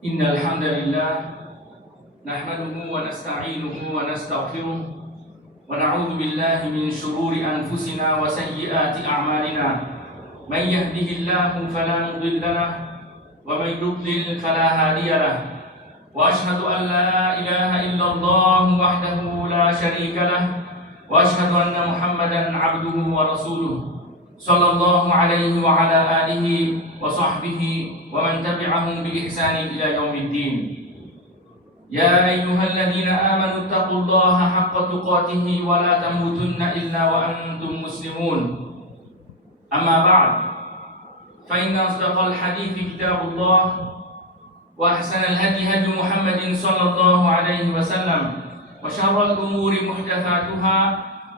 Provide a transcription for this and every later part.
إن الحمد لله نحمده ونستعينه ونستغفره ونعوذ بالله من شرور أنفسنا وسيئات أعمالنا من يهده الله فلا مضل له ومن يضلل فلا هادي له وأشهد أن لا إله إلا الله وحده لا شريك له وأشهد أن محمدا عبده ورسوله صلى الله عليه وعلى آله وصحبه ومن تبعهم بإحسان إلى يوم الدين يا أيها الذين آمنوا اتقوا الله حق تقاته ولا تموتن إلا وأنتم مسلمون أما بعد فإن أصدق الحديث كتاب الله وأحسن الهدي هدي محمد صلى الله عليه وسلم وشر الأمور محدثاتها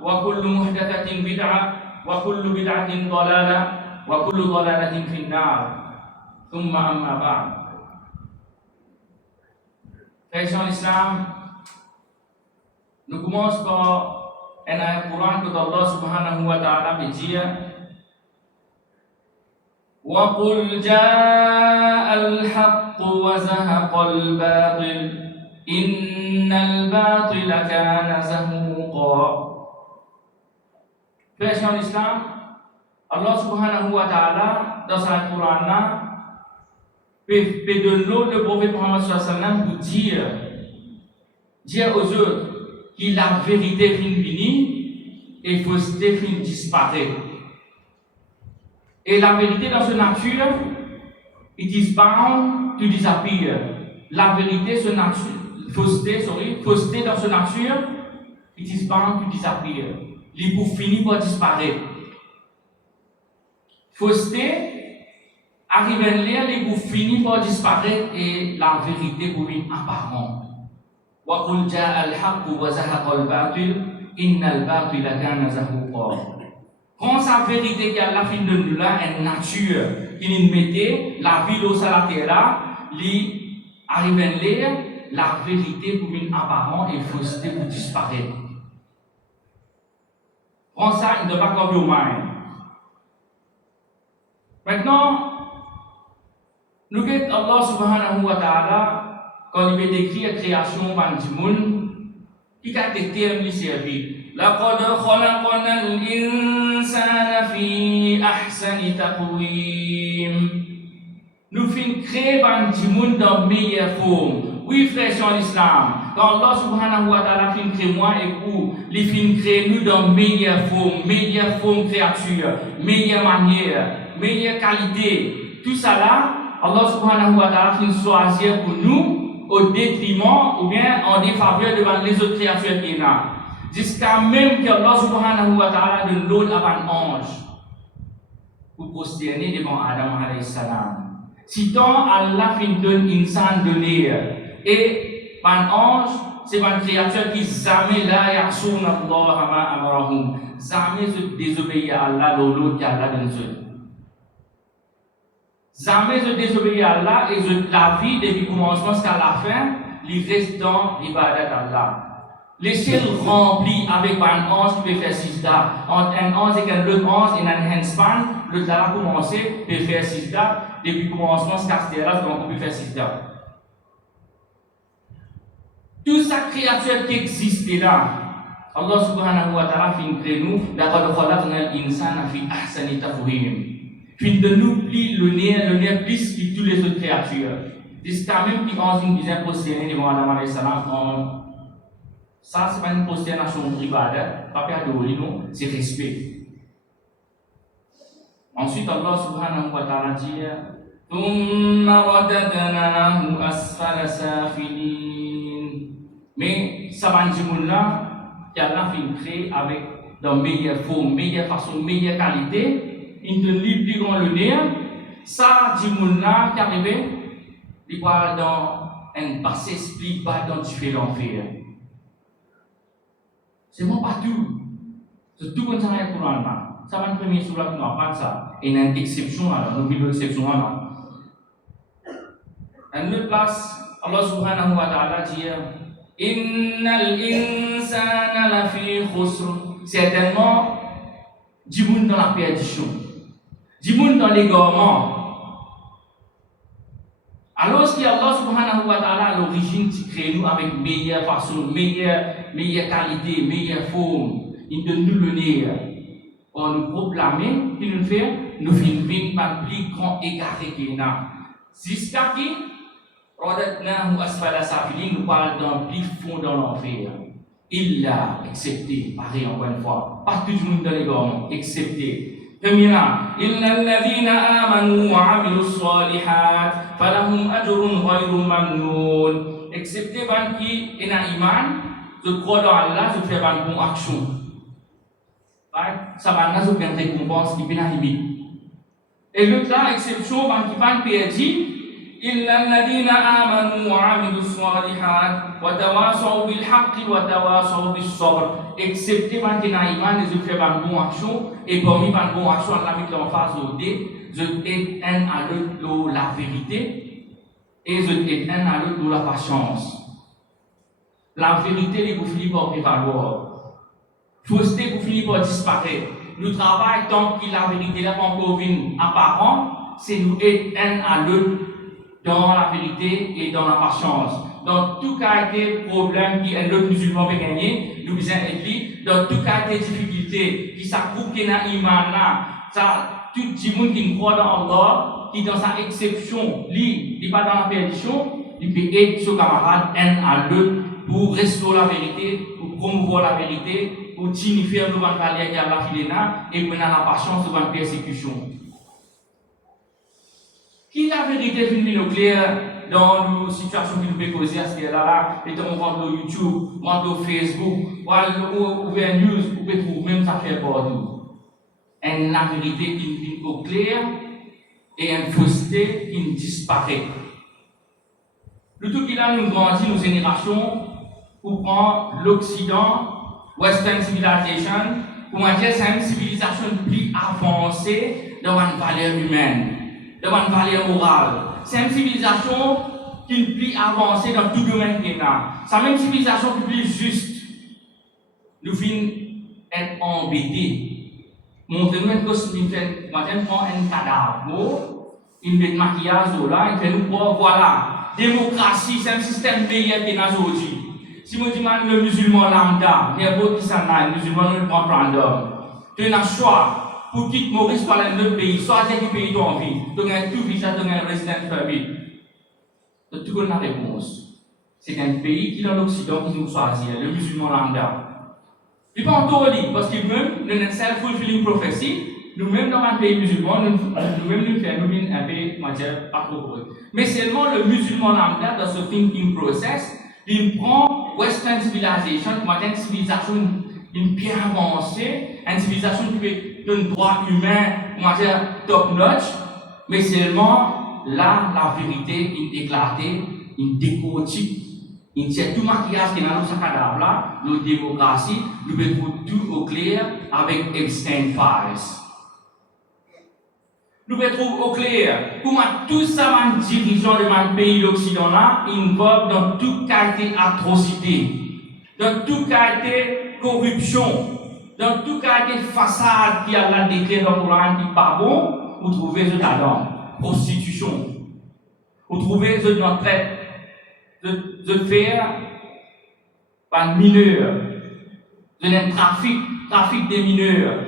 وكل محدثة بدعة وكل بدعة ضلالة وكل ضلالة في النار ثم أما بعد. Frères en Islam, nous commençons par un ayat Coran que Allah subhanahu wa ta'ala veut dire وَقُلْ جَاءَ الْحَقُّ وَزَهَقَ الْبَاطِلُ إِنَّ الْبَاطِلَ كَانَ زَهُوقًا. Frères en Islam, Allah subhanahu wa ta'ala dans sa Coran peut donner le prophète Muhammad sallallahu alayhi wa sallam pour dire aux autres que la vérité finit finie et fausseté finit disparaître. Et la vérité dans sa nature, it is bound to disappear. La vérité, fausseté dans sa nature, it is bound to disappear. Il pour finir par disparaître. Fausseté arrive à l'air, il pour finir par disparaître et la vérité pour une apparente. وَقُلْ جَاءَ الْحَقُّ وَزَهَقَ الْبَاطِلُ إِنَّ الْبَاطِلَ كَانَ زَهُوقًا. Quand sa vérité qui a la fin de nous là, une nature qui nous mettait la vie au la terre là, il arrive à l'air, la vérité pour une apparente et fausseté pour disparaître. Prends ça, il ne va pas comme mind. Maintenant, nous avons Allah subhanahu wa ta'ala, quand il veut décrire la création du monde, il a des termes qui servent. لَقَدْ خَلَقْنَا الْإِنسَانَ فِي أَحْسَنِ تَقْوِيمٍ. Nous finissons créer du monde dans la meilleure forme. Oui, frères en islam, quand Allah subhanahu wa ta'ala finit créer moi et vous, il finit créer nous dans la meilleure forme créature, meilleure manière, meilleure qualité. Tout ça là, Allah subhanahu wa ta'ala finit choisir pour nous au détriment ou bien en défaveur devant les autres créatures qui sont là. Jusqu'à même que Allah subhanahu wa ta'ala donne l'autre avant l'ange pour prosterner devant Adam alayhi salam. Si tant Allah finit donne insan de l'air et un ange, c'est une créature qui jamais la ya'soun Allah ma amarahum, jamais se désobéir à Allah l'autre qui Allah donne eux. Jamais se désobéir à Allah et la vie depuis le commencement jusqu'à la fin, il reste dans l'ibadat d'Allah. Laissez le rempli avec un ange qui peut faire sijda. Entre un ange et un autre ange et un handspan, le temps a commencé, peut faire sijda. Depuis le commencement jusqu'à ce là, donc on peut faire sijda. Toute sa créature qui existe là, Allah subhanahu wa ta'ala fin créé nous, d'abord khalaqna al-insana fi ahsani taqwim. Fin de nous plie le nez plus que toutes les autres créatures. Jusqu'à même qui ange nous disait posséder devant Adam alayhi salam. Ça, c'est pas une prosternation ibadah, pas perdre non, c'est respect. Ensuite, Allah subhanahu wa ta'ala dit ثُمَّ رَدَدْنَاهُ أَسْفَلَ سَافِلِينَ. Mais ça va dire là, qu'Allah fait créer avec dans meilleure forme, meilleure façon, meilleure qualité, il ne lit plus grand le nez. Ça, dit là, qui arrive, il va dans un passé split, pas dans différents faits. C'est bon partout. C'est tout comme ça dans le Coran. Ça va être le premier surat qui nous apprend ça. Et il y a une exception là, nous vivons l'exception là. Dans une autre place, Allah subhanahu wa ta'ala dit Innal insana lafi khusr. Certainement, du monde dans la perdition, du monde dans l'égarement. Alors, ce qui Allah subhanahu wa ta'ala à l'origine, qui crée nous avec meilleure façon, meilleure qualité, meilleure forme, il donne nous le nez. On nous proclame, qu'il nous fait, nous finissons par plus grand égaré qu'il y a. Jusqu'à qui, nous parlons d'un plus fond dans l'enfer. Il l'a accepté, pareil encore une fois. Pas tout le monde dans les gommes, accepté. Premièrement, إِنَّ الَّذِينَ آمَنُوا وَعَمِلُوا الصَّالِحَاتِ فَلَهُمْ أَجْرٌ غَيْرُ مَمْنُونَ. Accepté ban qui est dans l'iman, je crois dans Allah, je fais ban bonne action. Ça va nous faire récompense qui est limite. Et l'autre là, exception, ban qui ban perdu. إِلَّا الَّذِينَ آمَنُوا وَعَمِلُوا الصَّالِحَاتِ وَتَوَاصَوْا بِالْحَقِّ وَتَوَاصَوْا بِالصَّبْرِ. Excepté ban qui dans l'iman, je fais ban bonne action. Et parmi ban bonne action, Allah met en face au dé, je aide un à l'autre la vérité et je aide un à l'autre la patience. La vérité, les vous finissez par prévaloir. Fausseté, vous finissez par disparaître. Nous travaillons tant que la vérité là encore vient apparent, c'est nous aider un à l'autre dans la vérité et dans la patience. Dans tout cas de problème qui un autre musulman peut gagner, nous besoin aider. Dans tout cas de difficulté qui s'accoupe qui n'a iman là, ça tout le monde qui croit dans Allah, qui dans sa exception, lui, il n'est pas dans la perdition, il peut aider ses camarades un à l'autre pour restaurer la vérité, pour promouvoir la vérité, pour signifier le bon valeur qui a la filena et pour la patience devant la persécution. Qui la vérité finit au clair dans les situations qui nous peuvent causer à ce là, et on rentre sur YouTube, on rentre sur Facebook, ou ouvert news, vous pouvez trouver même ça fait partout. Une la vérité qui nous finit au clair et une fausseté qui nous disparaît. Le tout qui là nous grandit nos générations pour prendre l'Occident, Western Civilization, pour dire que c'est une civilisation plus avancée dans une valeur humaine, dans une valeur morale. C'est une civilisation qui est plus avancée dans tout domaine qu'il y a. C'est une civilisation qui est plus juste. Nous finissons être embêtés. Montrez-nous que si nous prend un cadavre, il met le maquillage là, il fait nous voir, voilà. Démocratie, c'est un système meilleur que nous aujourd'hui. Si vous dites le musulman lambda, n'importe qui s'en a, le musulman ne prend pas d'homme. Tu as un choix pour quitter Maurice pour aller dans notre pays, soit quel pays tu as envie. Tu as tout visa, tu as un résident permis. Tu as la réponse. C'est un pays qui est dans l'Occident qui nous choisit, le musulman lambda. Il pas encore dit, parce que nous-mêmes, nous avons une self-fulfilling prophecy. Nous-mêmes, dans un pays musulman, nous-mêmes, nous faisons un pays, pas trop. Mais seulement le musulman lambda, dans ce thinking process, il prend Western Civilization, une civilisation bien avancée, une civilisation qui donne droit humain, top notch, mais seulement là, la vérité est éclatée, une décortique. Il y a tout maquillage qui est dans notre cadavre là, nos démocraties, nous mettons tout au clair avec Epstein Files. Nous mettons au clair comment tout ça, les dirigeants de mon pays, l'Occident là, involvent dans toute qualité atrocité, dans toute qualité corruption, dans toute qualité façade qui a la décret dans le Coran qui n'est pas bon, vous trouvez ce là-dedans, prostitution, vous trouvez ce dans traite. De faire par mineurs, de trafic des mineurs.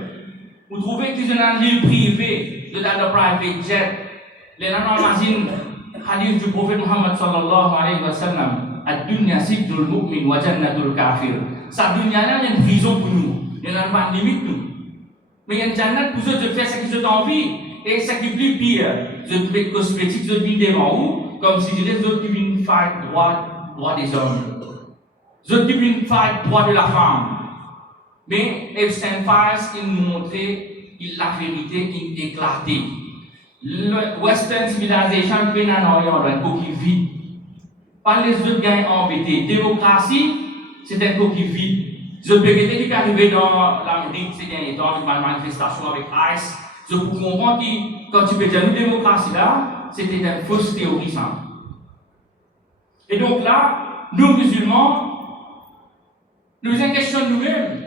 Vous trouvez qu'ils sont dans l'île privée, de la private jet. Les imagine hadith du prophète Muhammad sallallahu alayhi wa sallam. Ad-dunya sijnul mu'min wa jannatul kafir. Sa dunya là, il y a une prison pour nous. Il n'y a pas de limite nous. Mais il y a une jannat pour eux de faire ce qu'ils ont envie. Et ce qui est plus pire, je mets cosmétique, je dis devant vous. Comme si je disais, ceux qui viennent faire droit des hommes. Ceux qui viennent faire droit de la femme. Mais Epstein Files, il nous montrait la vérité, il éclatait. Le Western Civilization, il y a un coquille vide. Par les autres gains embêtés. Démocratie, c'est un coquille vide. Je peux dire qui est arrivé dans l'Amérique ces derniers temps, une manifestation avec ICE. Je peux comprendre que quand tu peux dire une démocratie là, c'était une fausse théorie, ça. Et donc là, nous musulmans, nous avons question nous-mêmes.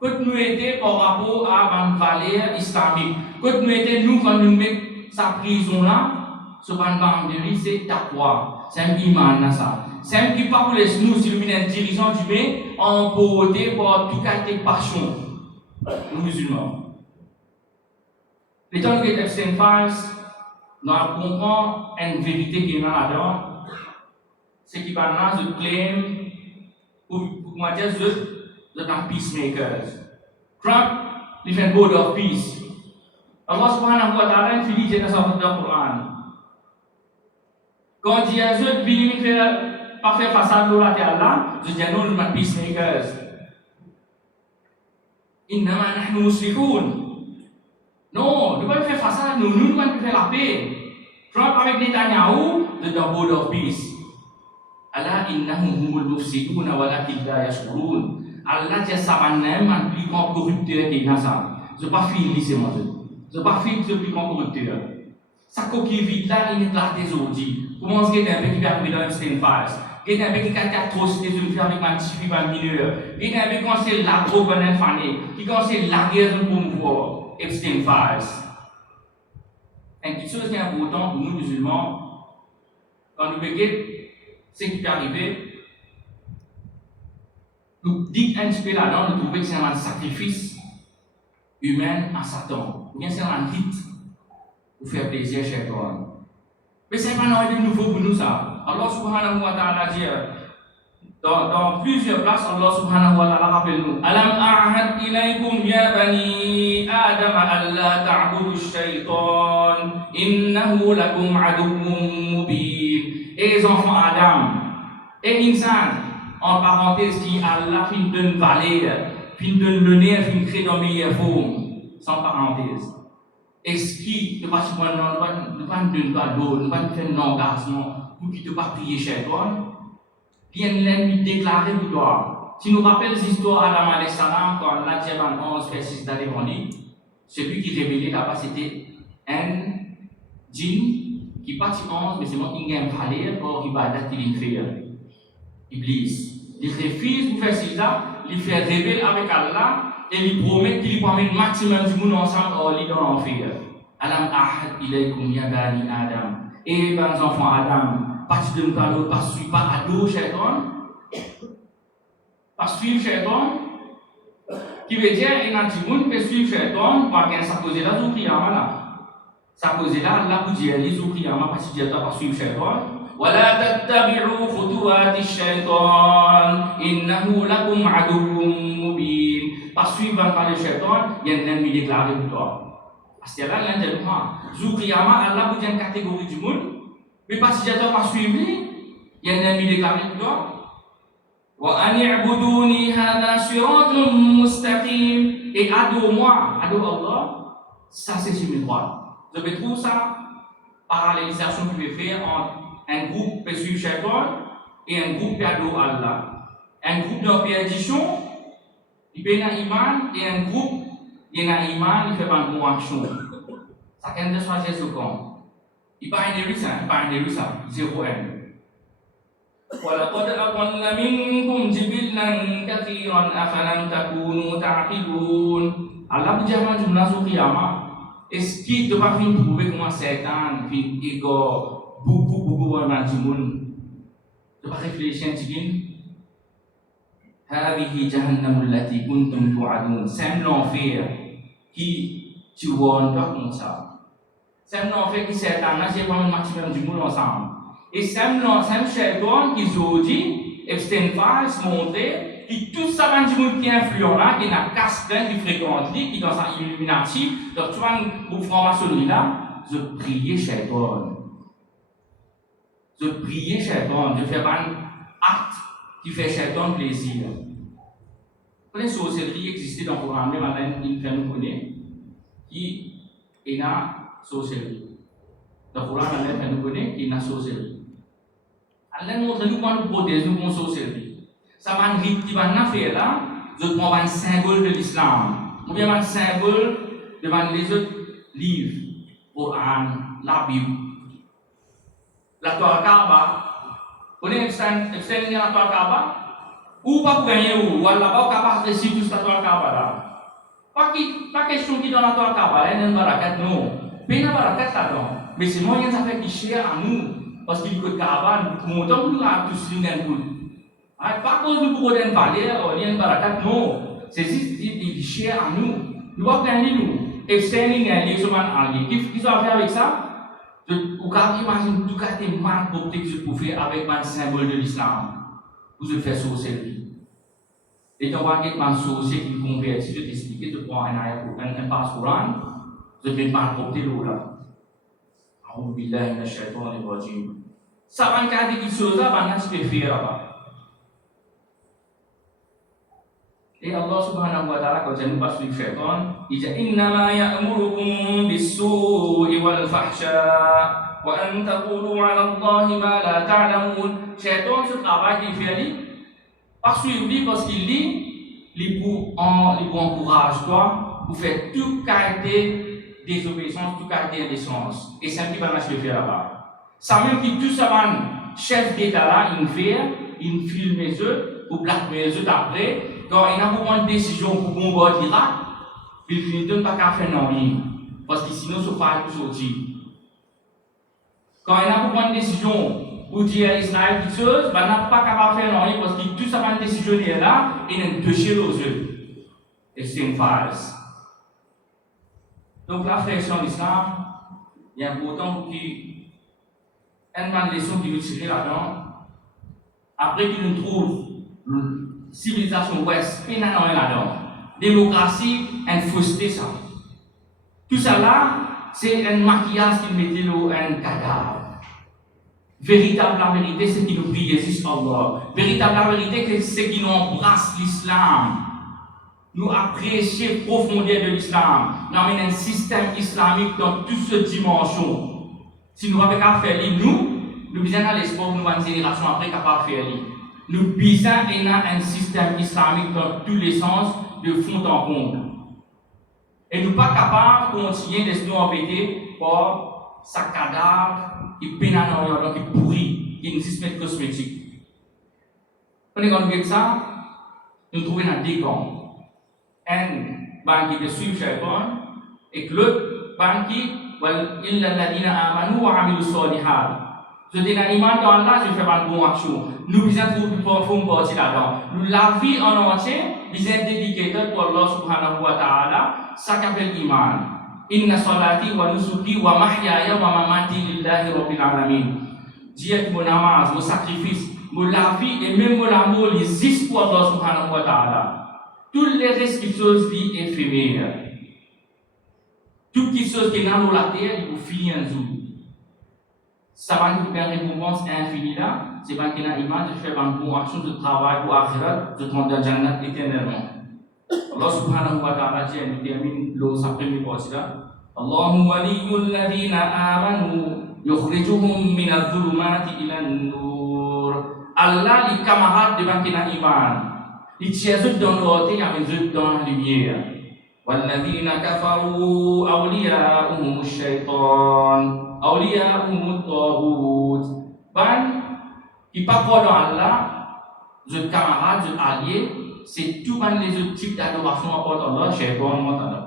Quand nous étions par rapport à une valeur islamique, quand nous étions nous, quand nous mettons sa prison là, Subhanallah, c'est taqwa. C'est un iman, ça. C'est un qui pas pour les nous, illuminer dirigeants du bien, emporté par tout cas tes passions, nous musulmans. Les temps que les phase, nous comprenons une vérité qui est là-dedans, c'est qui va là, je claim, pour moi dire, je suis un peacemaker. Trump, il fait un board of peace. Allah subhanahu wa ta'ala, il finit dans le Coran. Quand Jésus vient faire pas faire face à Allah, je dis non, nous sommes peacemakers. Innama nahnu muslihun. Non, nous ne pouvons pas faire face à nous, nous ne pouvons pas faire la paix. Trump avec Netanyahu, de the board of peace. Allah innahum humul mufsiduna walakin la yashkurun. Allah dit ça va même un plus grand corrupteur qui est ça. Je pas fini c'est moi. Je pas fini ce plus grand corrupteur. Ça coquille vide là, il est là des aujourd'hui. Comment est-ce qu'il y a un peu qui va arriver dans une stain phase? Il y a un peu qui a des atrocités de faire avec un petit fille mineur. Il y a un peu qui c'est la trop bonne famille, qui c'est la guerre pour pouvoir Epstein Files. Et quelque chose qui est important pour nous musulmans, quand nous regardons ce qui peut arriver, nous disons un petit peu là-dedans, nous trouvons que c'est un sacrifice humain à Satan. Ou bien c'est un rite pour faire plaisir chez toi. Mais ce n'est pas un nouveau pour nous ça. Allah subhanahu wa ta'ala dit dans plusieurs places, Allah subhanahu wa ta'ala rappelle nous Alam a'had ilaykum ya bani Adam alla ta'budu shaytan innahu lakum aduwwun mubin. Et les enfants Adam et insan, en parenthèse, qui Allah fin donne valeur, fin donne l'honneur, fin crée dans meilleure forme, sans parenthèse. Est-ce qui ne pas se prendre, ne pas donner pas d'eau, ne pas faire un engagement pour qu'il ne pas prier chez toi? Bien l'ennemi déclaré pour toi. Si nous rappelons l'histoire d'Adam alayhi salam, quand Allah dit en 11, verset 6 d'aller celui qui révélait là-bas, c'était un djinn qui partit 11, mais c'est moi qui gagne valeur pour ibadat qu'il fait. Iblis. Il refuse de faire cela, il fait révéler avec Allah et il promet qu'il prend le maximum du monde ensemble au lit dans l'enfer. Alam ahad ilaykum ya bani Adam. Et les enfants Adam. Pas de ne pas suivre pas à dos shaitan, pas suivre shaitan, qui veut dire il y a un petit monde qui peut suivre shaitan, parce qu'il ça cause là, Zoukiyama là. Ça cause là, là, vous dites, les Zoukiyama, parce qu'il pas suivre shaitan. ولا تتبعوا خطوات الشيطان إنه لكم عدو مبين. Pas suivre par le shaitan, il y a un ennemi déclaré pour toi. Parce que là, l'un des mots, Zoukiyama, Allah vous dit une catégorie du monde. Mais pas si j'attends pas suivre, il y a un ennemi déclaré pour toi. Wa ani'buduni hadha siratun mustaqim. Et ado moi, ado Allah, ça c'est sur mes droits. Je vais trouver ça, parallélisation que je vais faire entre un groupe qui suit Shaitan et un groupe qui ado Allah. Un groupe de perdition, il fait un iman, et un groupe qui a un iman, il fait pas une bonne action. Ça quand même choisir ce camp. Il pas un élu ça, 0 1. وَلَقَدْ أَضَلَّ مِنكُمْ جِبِلًّا كَثِيرًا أَفَلَمْ تَكُونُوا تَعْقِلُونَ. Allah vous dit avant du monde sur Qiyamah, est-ce qu'il doit pas venir prouver comment Satan fin ego beaucoup dans du monde? Tu pas réfléchir un petit peu. هذه جهنم التي كنتم توعدون. C'est l'enfer qui tu vois comme ça. C'est un fait qui s'est engagé pour le maximum du monde ensemble. Et c'est un shaitan qui se dit, Epstein Files montré, qui tout ça va du monde qui est influent là, qui n'a casse qui fréquente, qui dans sa Illuminati, donc tu vois une groupe franc-maçonnerie là, je priais shaitan. Je priais shaitan, je fais un acte qui fait shaitan plaisir. Les sorcelleries existaient dans le Coran, mais maintenant il fait nous connaître, qui est là. Sorcellerie. Le Coran Allah fait nous connaître qu'il y a sorcellerie. Allah nous montre nous comment nous protéger nous contre sorcellerie. Ça va un rite qui va nous faire là, je prends un symbole de l'islam. Ou bien un symbole devant les autres livres, Coran, la Bible, la Torah Kaaba. Vous connaissez la Torah Kaaba? Ou pas pour gagner ou alors pas capable de réciter toute la Torah Kaaba là. Pas question qui dans la Torah Kaaba, il y a une barakat non. Mais il y a une barakat là-dedans. Mais c'est moyen ça fait qui cher à nous, parce qu'il coûte caravane, montant nous à tous les gens. Pas cause nous pour une valeur, ou une barakat, non. C'est juste il cher à nous. Nous avons gagné nous, extending les gens en ligne. Qu'est-ce qu'ils ont fait avec ça? Vous pouvez imaginer tout cas des marques optiques que je peux faire avec un symbole de l'islam. Vous le faites sur celle-ci. Et quand on va sorcier qui convertit, je t'explique, tu prends un passe-courant, je vais marque optique là. أعوذ بالله من الشيطان الرجيم. Ça va garder quelque chose là, va tu peux faire là-bas. Et Allah subhanahu wa ta'ala quand il nous passe le shaitan, il dit إنما يأمركم بالسوء والفحشاء وأن تقولوا على الله ما لا تعلمون. Shaitan ce travail qu'il fait parce qu'il dit, parce qu'il dit, il vous encourage toi pour faire tout qualité désobéissance, tout qualité indécence. Et c'est un petit peu ce qu'il fait là-bas. Ça même que tout ça, chef d'État là, il fait, il filme les eux, pour blackmail les eux après, quand il a pour prendre une décision pour bombarder l'Irak, Bill Clinton n'a pas qu'à faire rien. Parce que sinon, ça va pour sortir. Quand il a pour prendre une décision, pour dire à Israël quelque chose, ben n'a pas capable de faire rien parce que tout ça va décisionner là et ne toucher aux yeux. Et c'est une phase. Donc la frère l'islam, il est important pour qu'il une leçon qui nous tire là-dedans. Après qu'il nous trouve civilisation ouest, pénal là-dedans. Démocratie, un fausseté ça. Tout ça là, c'est un maquillage qui mettait un cadavre. Véritable la vérité, c'est qui nous prie Jésus Allah. Véritable la vérité, c'est qui nous embrasse l'islam. Nous apprécions profondément de l'islam. Nous avons un système islamique dans toutes ces dimensions. Si nous n'avons pas faire nous besoin dans l'espoir nous avons une génération après capable de faire nous besoin d'avoir un système islamique dans tous les sens, de fond en comble. Et nous ne sommes pas capables de continuer de nous embêter par sa cadavre qui pénale dans qui pourrit, qui n'existe pas de cosmétique. Quand nous regardons ça, nous trouvons dans deux camps. Un banque qui suit Shaitan et l'autre banque qui illa alladhina amanu wa amilu solihat. Je dis dans l'iman dans Allah, je fais une bonne action. Nous besoin trouver profond partie là-dedans. Nous la vie en entier, besoin dédiée pour Allah subhanahu wa ta'ala, ça qu'appelle iman. Inna salati wa nusuki wa mahyaya wa mamati lillahi rabbil alamin. Dire mon namaz, mon sacrifice, mon la vie et même mon amour, ils existent pour Allah subhanahu wa ta'ala. Toutes les restrictions vie éphémères. Toutes les choses qui sont dans la terre, ils vont finir un jour. Ça va nous faire une récompense infinie là. C'est pas qu'il y a une image, je fais une bonne action de travail pour akhirat, je tombe dans le jannat éternellement. Allah subhanahu wa ta'ala dit, nous termine sa première partie là. Allahu waliyul ladhina amanu yukhrijuhum min adh-dhulumati ila an-nur. Allah les camarades devant qui n'a iman. Il tient eux dans l'autre et amène eux dans la lumière. والذين كفروا أولياؤهم الشيطان أولياؤهم الطاغوت. Ban qui pas croient dans Allah, les camarades, les alliés, c'est tout les autres types d'adoration à part Allah, Shaitan montant.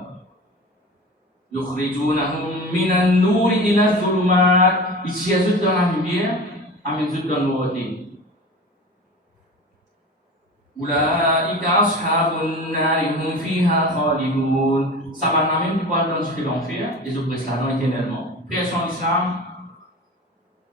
يخرجونهم من النور إلى الظلمات. Ils tient eux dans la lumière, amène eux dans l'autre. أولئك أصحاب النار هم فيها خالدون. Ça va même du poil dans ce l'enfer et je presse là-dedans éternellement. Frères en islam,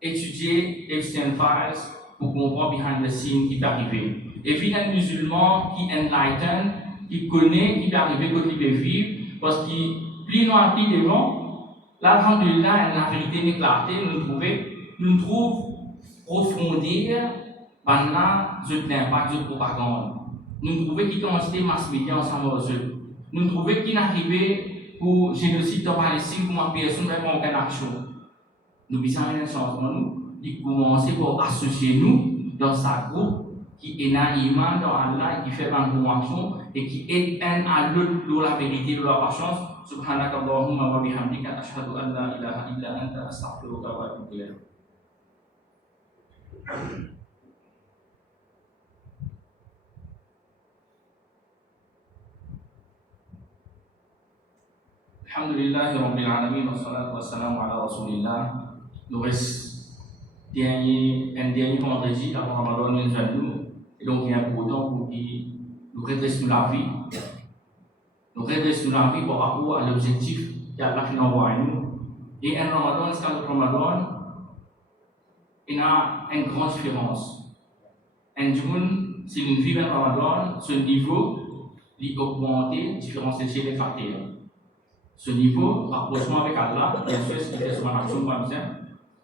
étudier Epstein Files pour comprendre behind the scene qui peut arriver. Et puis un musulman qui enlighten, qui connaît, qui peut arriver, qui peut vivre, parce qu'il plus loin, plus devant, là, alhamdulillah, la vérité n'est clarté, nous trouvons profondir pendant l'impact de propagande. Nous trouvons qui quantité mass média ensemble aux eux. Nous trouvons qui n'arrivait pour génocide en Palestine pour une personne avec aucune action. Nous besoin un changement, nous, de commencer par associer nous dans sa groupe qui est un iman dans Allah, qui fait une bonne action et qui aide un à l'autre dans la vérité, dans la patience. Subhanakallahumma wa bihamdika ashhadu an la ilaha illa anta astaghfiruka wa atubu ilayk. Alhamdulillah Rabbil Alamin, wassalatu wassalamu ala Rasulillah. Nous reste un dernier vendredi avant Ramadan nous nous. Et donc il y a important pour que nous redressons la vie. Nous redressons la vie par rapport à l'objectif qu'Allah fait envoyer à nous. Et un Ramadan, c'est un Ramadan, il y a une grande différence. Un jour, si nous vivons un Ramadan, ce niveau est augmenté, différence chez les facteurs. Ce niveau, rapprochement avec Allah, bien sûr, ce qui fait son action comme ça,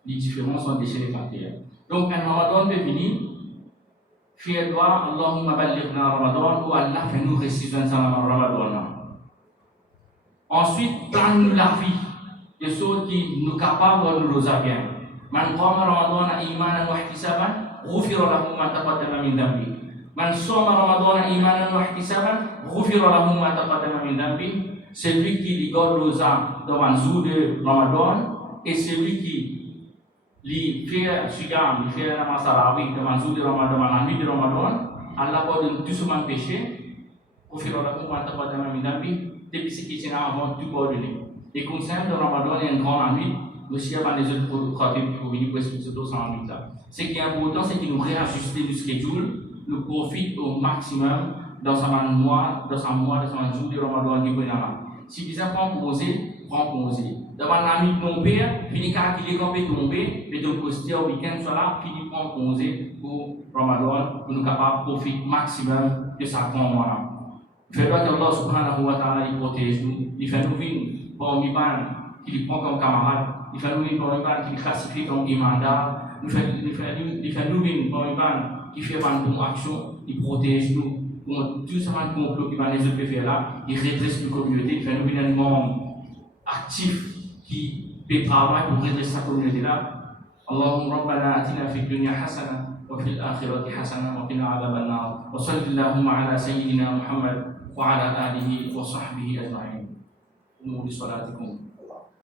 les différences sont chez les facteurs. Donc, un Ramadan peut venir, faire droit, Allahumma ballighna Ramadan, ou Allah fait nous réciter un Ramadan. Ensuite, plan la vie, de ceux qui nous capables de nous bien. Man qama Ramadan imanan wa ihtisaban, ghufira lahu ma taqaddama min dhanbi. Man soma Ramadan imanan wa ihtisaban, ghufira lahu ma taqaddama min dhanbi. Celui qui rigole rosa dans un jour de Ramadan et celui qui lui fait siyam, lui fait la masarawi dans un jour de Ramadan, dans la nuit de Ramadan, Allah pardonne tout son péché. Ghufira lahu ma taqaddama min dhanbi. Depuis ce qui est avant tout pardonné. Et comme ça, dans Ramadan, il y a une grande nuit. Aussi, avant les autres produits pour venir pour expliquer ce dans la nuit là. Ce qui est important, c'est que nous réajustons le schedule, nous profitons au maximum dans un mois, dans un jour de Ramadan qui est là. Si vous avez prend congé. Devant l'ami de mon père, fini quand il est tombé, mais donc poster au week-end, soit là, fini prend congé pour Ramadan, pour nous capables de profiter maximum de ça grand mois. Fais-le que Allah subhanahu wa ta'ala il protège nous, il fait nous vivre pour un iman qui prend comme camarade, il fait nous vivre pour un iman qui classifie comme imandar, il fait nous vivre pour un iman qui fait une bonne action, il protège nous. Pour tout ce complot qui va les autres faire là, il redresse la communauté, il fait nous vivre un monde actif qui peut travailler pour redresser sa communauté là. Allahumma rabbana atina fid dunya hasana wa fil akhirati hasana wa qina adhaban nar. Wa sallallahu ala sayyidina Muhammad وعلى آله وصحبه أجمعين. قوموا بصلاتكم.